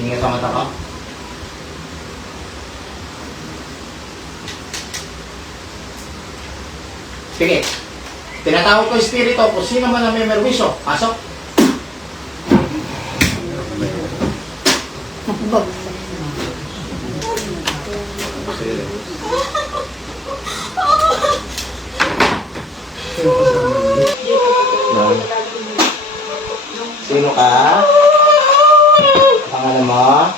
Tingnan sa mata ko. Sige. Tinatawag ko yung spirito. Kung sino man ang may merwisyo, pasok. Sino ka? Pangalan mo?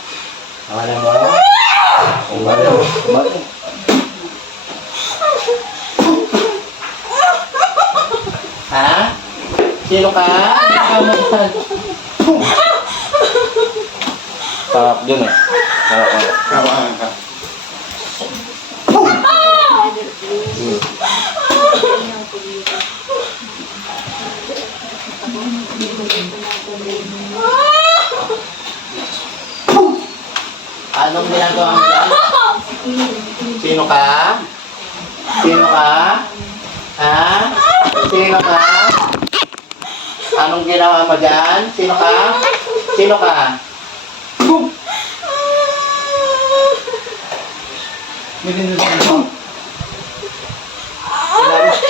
Pangalan mo? Ha? Sino ka? Sarap dyan eh. Sarap ako. Kawahan ka. Anong ginagawa mo dyan? Sino ka? Sino ka? Ha? Sino ka? Anong ginawa mo dyan? Sino ka? Sino ka?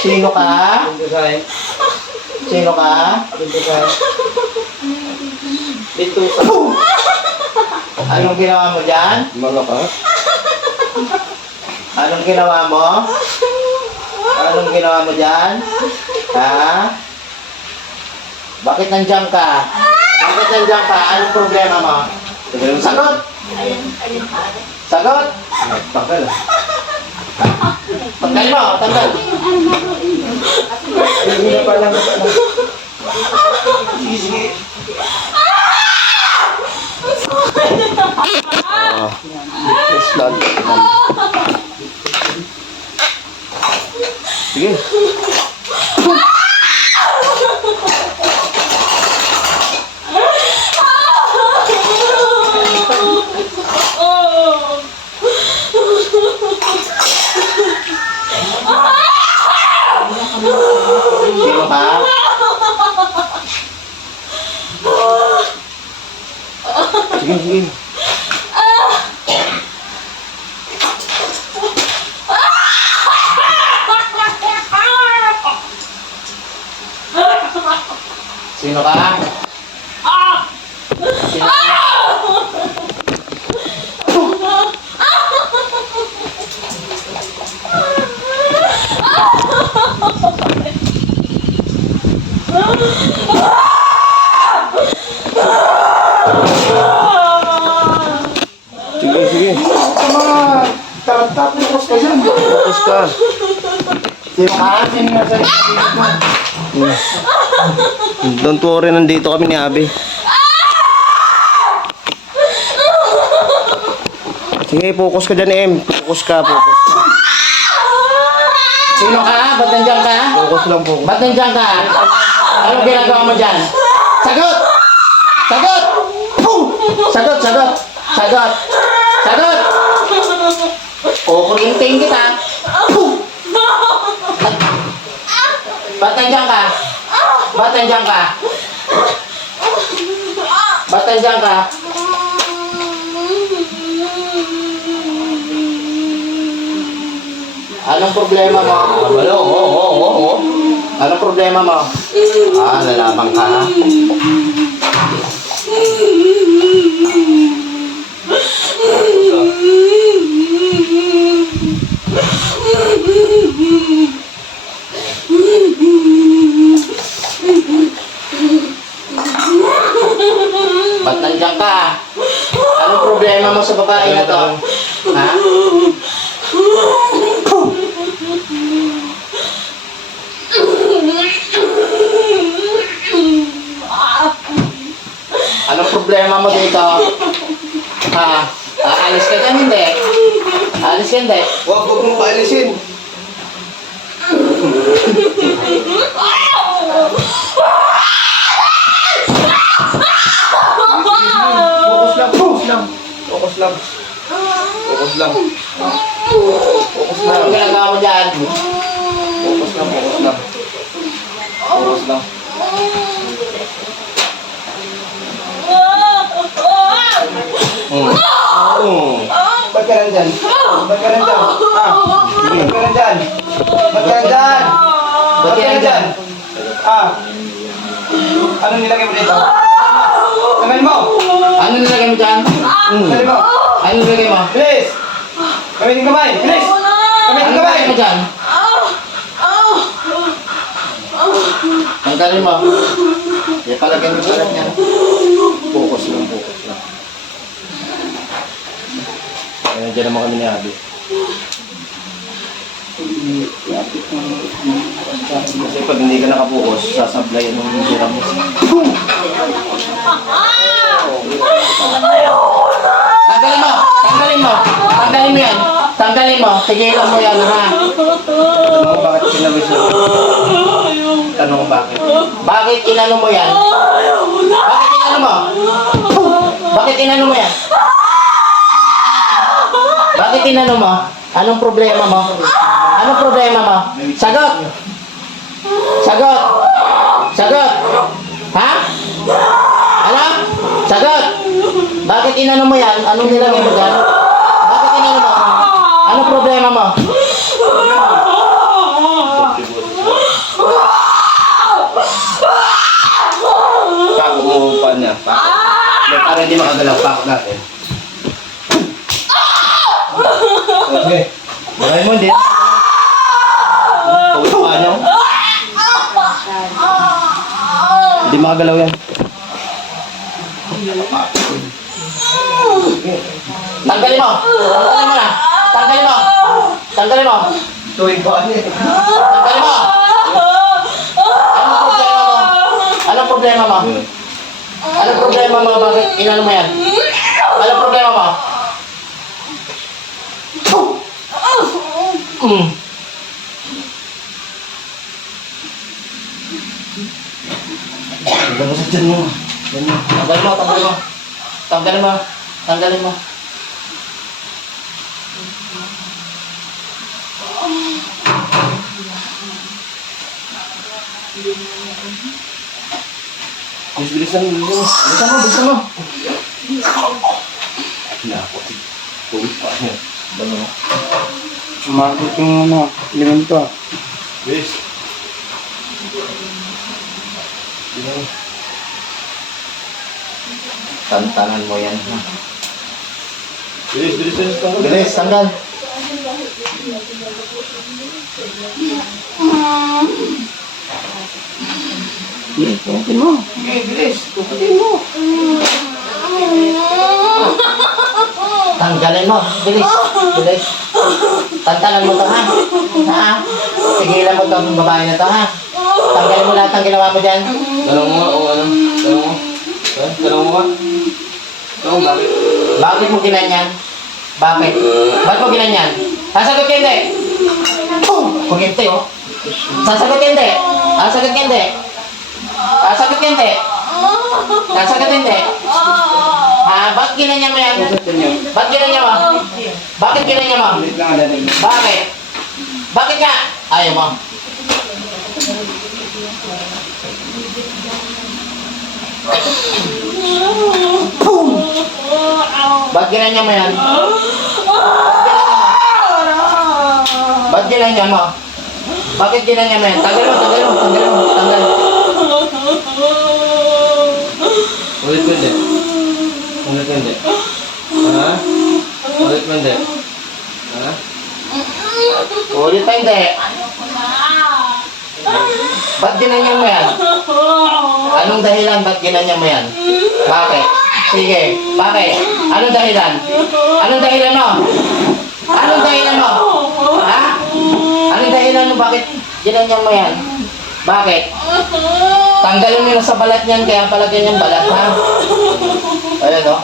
Sino ka? Sino ka? Dito sa... Anong ginawa mo dyan? Malakas. Anong ginawa mo? Anong ginawa mo dyan? Ha? Bakit nandiyan ka? Bakit nandiyan ka? Anong problema mo? Sagot! Sagot! Takal. Tanggal mo! Tanggal! Hindi na pala. Start. Sige. Sino ka? Sige, sige. Sino ka? Sino ka? Sige, sige. Tapos ka dyan. Focus ka. Sino ka? Sino nga sa mo? Don't worry, nandito kami ni Abby. Sige, focus ka dyan, Em. Focus ka, focus. Sino ka? Ba't nandiyan ka? Focus lang, focus. Ba't nandiyan ka? Anong ginagawa mo dyan? Sagot! Sagot! Sagot, sagot! Sagot! Sagot! Kukurinting kita! Ba't nandiyan ka? Ba't nandiyan ka? Ba't nandiyan ka? Anong problema mo? Oo. Anong problema mo? Nalaman ka? Ba't nandiyan ka? Anong problema mo sa babae na to? Ha? Anong problema mo dito? Ha? Aalis ka dyan, hindi? Aalis ka, hindi? Huwag mong paalisin. Focus lang, focus lang. Focus lang. Focus lang. Focus lang. Anong ginagawa mo dyan? Focus lang, focus lang. Focus lang. Ba't ka nandyan? Ba't ka nandyan? Ah, ba't ka nandyan? Ba't ka nandyan? Ba't ka nandyan? Ah, ano nilagay mo dito? Tanggalin mo! Ano nilagay mo dyan? Tanggalin mo! Ano nilagay mo? Bilis! Kamitin kamay! Bilis! Kamitin Ano kamay! nilagay mo dyan? Tanggalin mo. Yan palagay mo sa niya. Focus lang, focus lang. Ayan, dyan naman kami ni Abby. Kasi pag hindi ka nakapokus, sasablay ng hira mo. Tanggalin mo! Tanggalin mo! Tanggalin mo yan! Tanggalin mo! Tigilan mo yan, ha? Tanong mo bakit sinabis na? Tanong mo bakit? Bakit inano mo yan? Bakit inano mo? Bakit inano mo yan? Bakit inano mo? Anong problema mo? Anong problema mo? Sagot! Sagot! Sagot! Ha? Ano? Sagot! Bakit inano mo yan? Anong nilagay mo dyan? Bakit inano mo? Anong problema mo? Pako mo pa niya. Pako. Para hindi makagalaw. Pako natin. Okay. Bakit mo hindi? Pawis pa niya. Hindi makagalaw yan. Tanggalin mo! Tanggalin mo na! Tanggalin mo! Tanggalin mo! Tuwing pa niya. Tanggalin mo! Anong problema mo? Anong problema mo? Bakit inano mo yan? Anong problema mo? Tanggal mo sa dyan mo. Yan mo. Tanggalin mo, tanggalin mo. Tanggalin mo. Tanggalin mo. Bilisan mo. Bilisan mo, bilisan mo. Nako. Tuwing pa niya. Dami mo. Sumakot yung ano. Liman to. Bilis. Tantanan mo yan. Ha? Bilis, bilis, bilis. Bilis, tanggal. Bilis, tumatin mo. Okay, bilis. Tumatin mo. Tanggalin mo. Bilis. Bilis. Tantanan mo to, ha? Ha? Tigilan mo tong babae na to, ha? Tanggalin mo lahat ng ginawa mo dyan. Tanong mo nga o ano? Tanong mo. Ha? Tanong mo nga. Tanong mo bakit? Bakit mo ginanyan? Bakit? Bakit mo ginanyan? Sasagot ka hindi? Kuryente, oh. Sasagot ka hindi? Sasagot ka hindi? Sasagot ka hindi? Sasagot ka hindi? Bakit ginanyan mo yan? Bakit ginanyan mo? Bakit ginanyan mo? Bilis lang ang dating. Bakit? Bakit nga? Ayaw mo. Bakit ginanyan mo yan? Bakit ginanyan mo? Bakit ginanyan mo yan? Tanggal mo, tanggal mo, tanggal mo, tanggal. Ulit mo hindi. Ulit mo hindi. Ha? Ulit mo hindi. Ha? Ulit pa hindi. Ba't ginanyan mo yan? Anong dahilan ba't ginanyan mo yan? Bakit? Sige, bakit? Anong dahilan? Anong dahilan mo? Anong dahilan mo? Ha? Anong dahilan mo bakit ginanyan mo yan? Bakit? Tanggalin mo na sa balat niyan, kaya pala ganyan balat, ha? Ayan, o.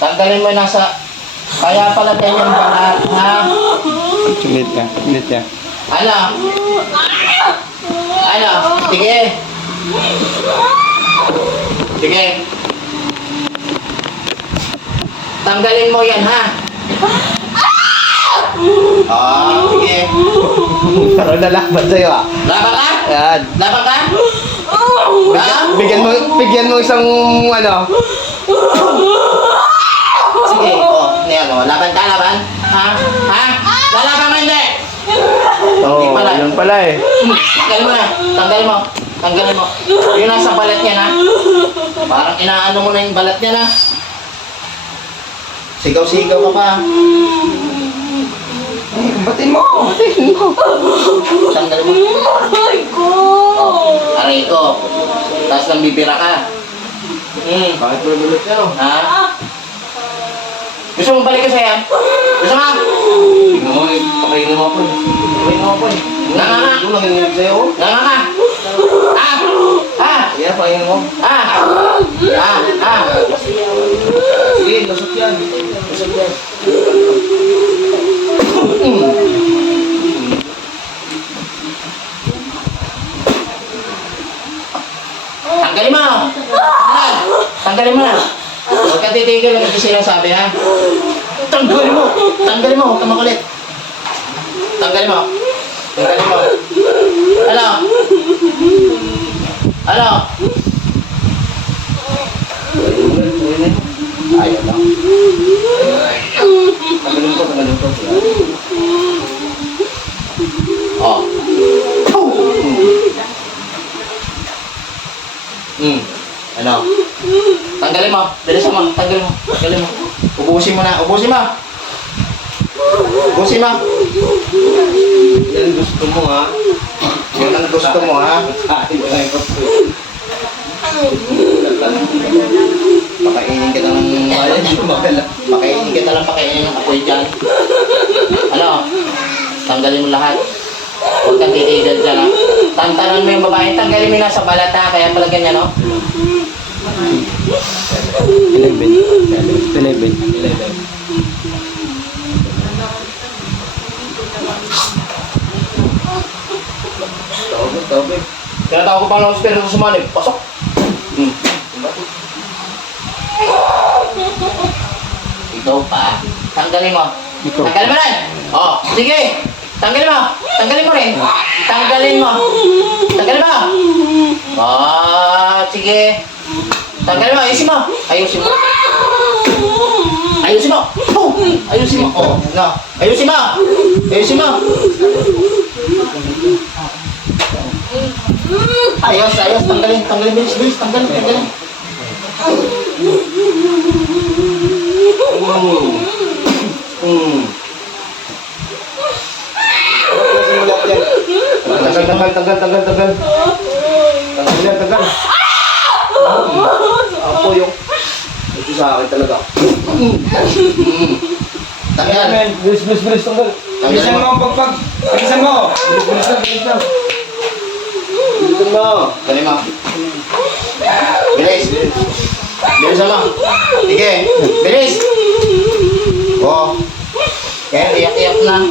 Tanggalin mo na sa... Kaya pala ganyan balat, ha? Ulit ya. Ulit ya. Ano? Ano? Sige. Sige. Tanggalin mo yan, ha? Sige. Karoon na laban sa'yo ah. Laban ka? Yan. Laban ka? Ha? Bigyan mo isang ano, Sige, yan o. Laban ka, laban. Ha? Ha? Lalaban mo hindi! Hindi Oo, pala. yun pala eh. Tanggal mo na. Tanggal mo. Tanggalin mo. Yung nasa balat niya na. Parang inaano mo na yung balat niya na. Sigaw-sigaw ka pa. Batin mo! Batin mo! Tanggal mo. Aray ko! Aray ko. Tapos nang bibira ka. Bakit mo nagulat ka? Ha? Gusto mong balik ka sa'yo? Gusto mo? Tingnan mo, pakainin mo ako. Pakainin mo ako eh. Nanganga. Ito lang yung sa'yo. Nanganga. Ah! Ah! Kaya pakainin mo. Ah! Ah! Ah! Sige, lusot yan. Lusot yan. Tanggalin mo! Tanggal! Tanggalin mo na! Huwag ka titigil lang yung sinasabi, ha? Tanggalin mo! Tanggalin mo! Huwag ka makulit! Tanggalin mo! Tanggalin mo! Ano? Ano? Ayaw lang. Tanggalin ko, tanggalin ko. Oh. Ano? Tanggalin mo. Bilisan mo. Tanggalin mo. Tanggalin mo. Ubusin mo na. Ubusin mo. Ubusin mo. Yan gusto mo ha. Yan ang gusto mo, ha? Pakainin kita ng... Pakainin kita ng pakainin ng apoy dyan. Ano? Tanggalin mo lahat. Huwag kang titigil dyan, ha? Tantanan mo yung babae. Tanggalin mo na sa balat, ha? Kaya pala ganyan, no? 11. Tawag. Kaya tawag ko pang ng hospital sa sumanib. Pasok! Ikaw pa. Tanggalin mo. Ikaw. Tanggalin mo rin! Oh, sige! Tanggalin mo! Tanggalin mo rin! Tanggalin mo! Tanggalin mo! Oh, sige! Tanggalin mo! Ayusin mo! Ayusin mo! Ayusin mo! Oh! Ayusin mo! Oh, no! Ayusin mo! Ayusin mo! Ayos, ayos! Tanggalin! Tanggalin! Bilis! Bilis! Tanggalin! Tanggalin! Simulat yan. Tagal. Tagal yan, tagal. Apo yung... Ito sa akin talaga. Tanggal! Bilis, tanggal. Bilisan mo ang pagpag. Bilisan mo. Bilis lang. Bilisan mo. Tanggalin mo! Bilis! Bilis mo! Sige! Bilis! Oh! Kaya iyak-iyak na.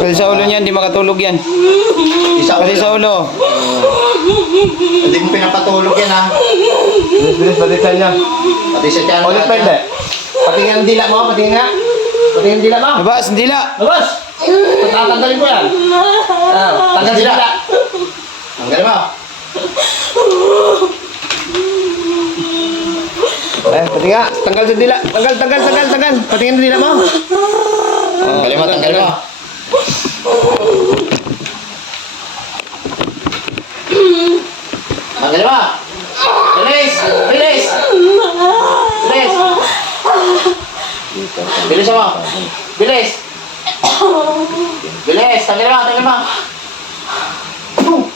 Pati sa ulo niyan, hindi makatulog yan. Isa Pati sa ulo. Hindi mo pinapatulog yan, ha? Bilis, pati sa niya. Pati sa tiyan. Ulit pa hindi. Patingin ang dila mo, patingin nga. Patingin ang dila mo. Labas, hindi la. Labas! Tatanggalin ko yan. Tanggal sila. Tanggalin mo. Eh, pati nga. Tanggal sa dila. Tanggal. Patingin ang dila mo. Tanggalin mo, tanggalin mo. Tanggalin mo. Bilis! Bilis! Bilis! Bilis mo. Bilis! Bilis! Tanggalin mo, tanggalin mo.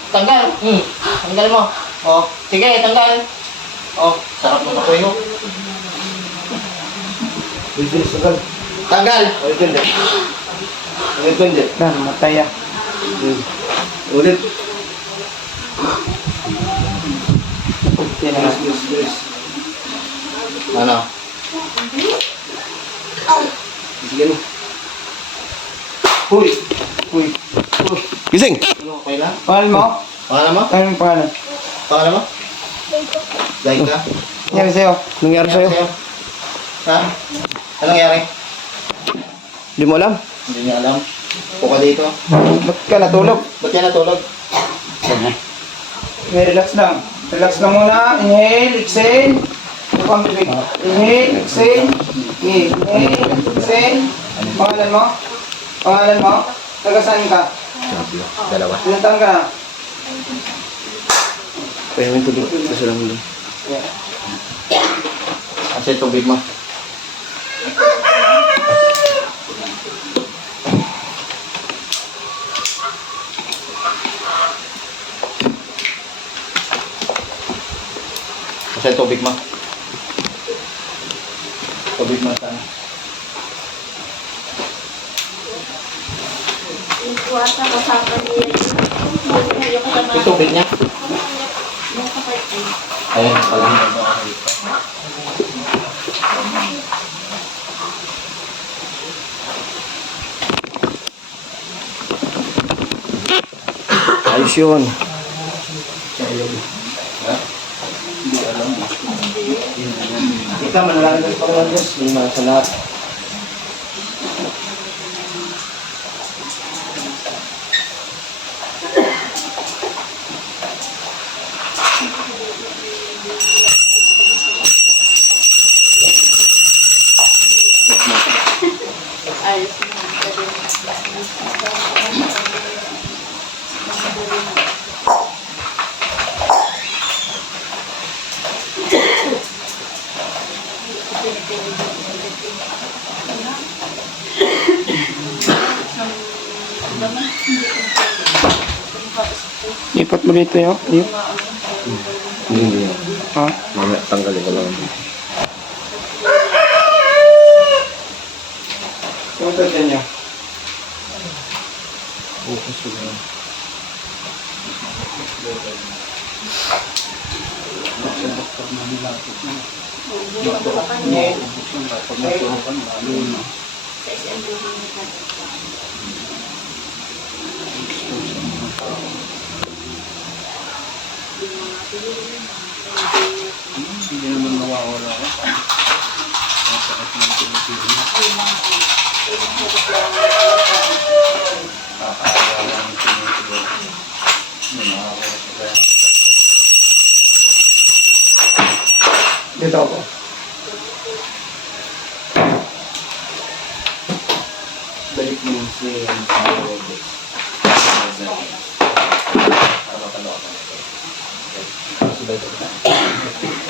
Tanggal. Tanggalin mo. Oh, sige, tanggal. Oh, sarap ng apoy mo. Bilis, tanggal. Tanggal. Ulit hindi. Nah, matay ah. Ulit. Bilis. Ano? Sige mo. Huy. Gising. Ano, okay lang? Pangalan mo? Pangalan mo? Anong pangalan? Pangalan mo? Daig ka? Nangyari sa'yo? Nangyari sa'yo? Ha? Anong nangyari? Hindi mo alam? Hindi niya alam. Puka dito. Ba't ka natulog? Ba't yan natulog? Okay, relax lang. Relax lang muna. Inhale, exhale. ang bibig. Inhale, exhale. Inhale, exhale. Pangalan mo? Pangalan mo? Taga saan ka? Dalawa. Ilang taon ka na? Kaya may tubig. Gusto lang yun. Yeah. Kasi tubig mo. Kasi tubig mo. Tubig mo sana. Iwasa kasama niya yun. Yung tubig niya? Ayun, pala. Ayos yun. Ikaw, manalangin ng Panginoon Diyos. May mga sa lahat. Ayos na. Ipat mo dito yun. Hindi. Ha? Mamaya tanggalin ko lang. Yung tatyan niya. Focus ko lang. Hindi naman nawawala ko. Dito ako. Balik mo yung si Robes. Para mapanood ka nito. Kasi balik ko na.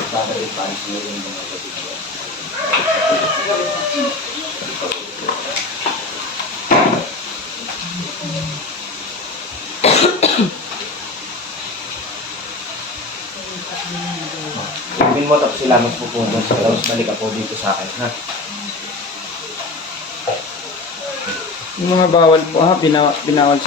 Babalik pa rin siya yung mga kapitid. Sabihin mo tapos sila mas pupunta sa tapos balik ako dito sa akin, ha? Yung mga bawal po ha, binawal siya.